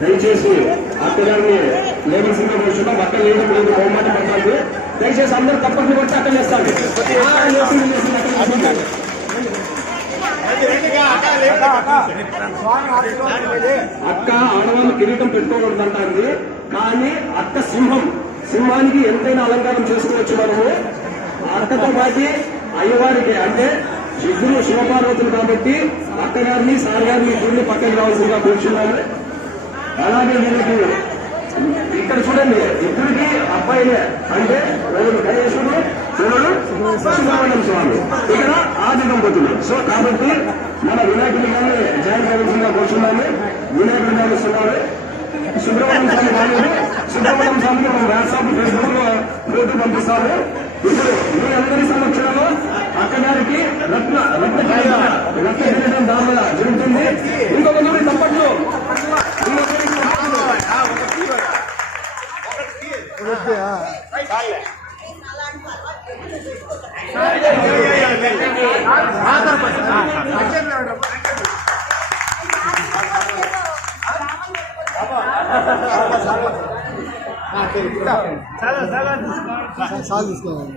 దయచేసి అక్కడాన్ని లేవలసిందిగా కూర్చున్నాం. అక్కడ లేదు లేదు బహుమతి పడతారు. దయచేసి అందరూ తప్పని బట్టి అక్కడ చేస్తాను. అక్క ఆడవాళ్ళు కిరీటం పెట్టుకోకూడదు అంటారు. కానీ అక్క సింహానికి ఎంతైనా అలంకారం చేసుకోవచ్చు మనము. అక్కతో పాటు అయ్యవారికి అంటే ఇద్దరు శివపార్వతులు కాబట్టి అక్కగారిని సార్ గారిని ఇద్దరిని పక్కకి రావాల్సిందిగా కూర్చున్నారు. అలాగే వీళ్ళకి ఇక్కడ చూడండి ఇద్దరికి అబ్బాయిలే అంటే గణేశుడు సుబ్రహ్మణ్యం స్వామి ఇక్కడ ఆది దంపతులు. సో కాబట్టి మన వినాయకుడి గారిని జాయిన్ కావాల్సిందిగా కూర్చున్నాము. వినాయకుడి గారు ఇస్తున్నారు. సుబ్రహ్మణ్యం స్వామి కాలేదు. సుబ్రహ్మణ్యం స్వామికి మనం వాట్సాప్ ఫేస్బుక్ లో ఫోటో పంపిస్తాము. ఇప్పుడు మీ అందరి సమక్షంలో అక్కగారికి రత్న కిరీటం దానివల్ల జరుగుతుంది. ఇంకొక నూరి తప్పట్లు సాల్ తీసుకోవాలి.